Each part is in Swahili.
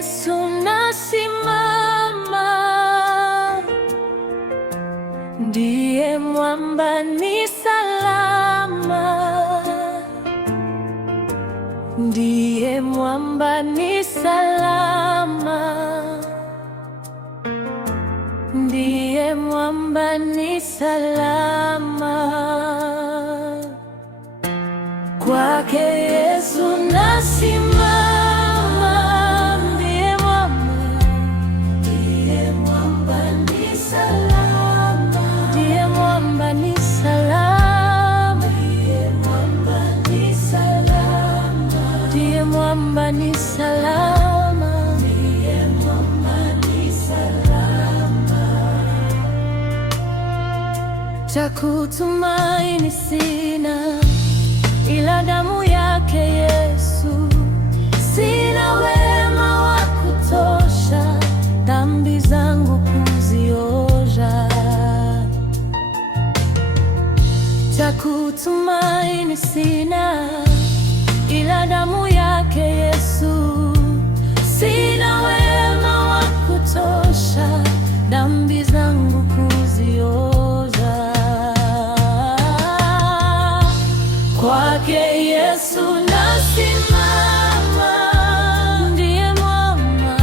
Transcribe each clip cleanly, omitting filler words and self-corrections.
Yesu nasimama, ndiye mwamba ni salama, ndiye mwamba ni salama, ndiye mwamba ni salama. Kwake Yesu nasimama, ndiye mwamba ni salama, ndiye mwamba ni salama, ndiye mwamba ni salama, ndiye mwamba ni salama, ndiye mwamba ni salama. Cha kutumaini sina ila damu yake Yesu, sina wema wa kutosha dhambi zangu kuziosha. Cha kutumaini sina ila damu yake Yesu, sina wema wa kutosha dhambi zangu kuziosha. Kwake Yesu nasimama, ndiye mwamba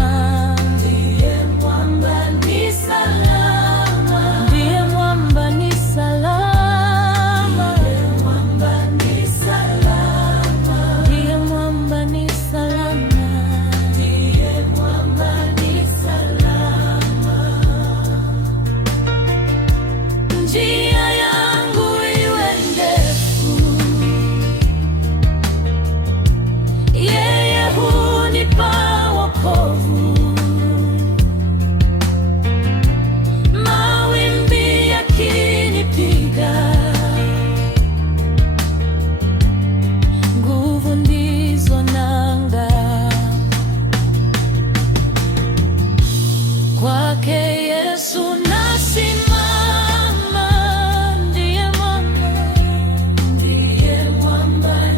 ni salama, ndiye mwamba ni salama, ndiye mwamba ni salama, ndiye mwamba ni salama, ndiye mwamba ni salama. Njia yangu iwe ndefu, yeye hunipa wokovu. Mawimbi yakinipiga, nguvu ndizo nanga. Kwake Yesu nasimama, ndiye mwamba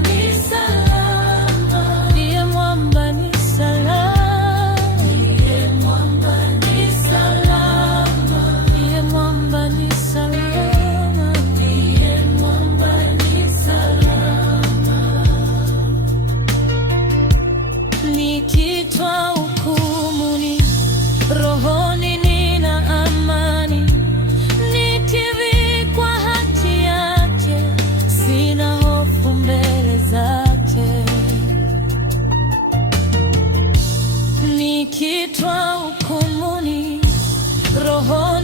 ni salama, ndiye mwamba ni salama, ndiye mwamba ni salama, ndiye mwamba ni salama, ndiye mwamba ni salama. Nikitwa hukumuni, rohoni nina amani, nikivikwa haki yake, sina hofu mbele zake. Nikitwa hukumuni, rohoni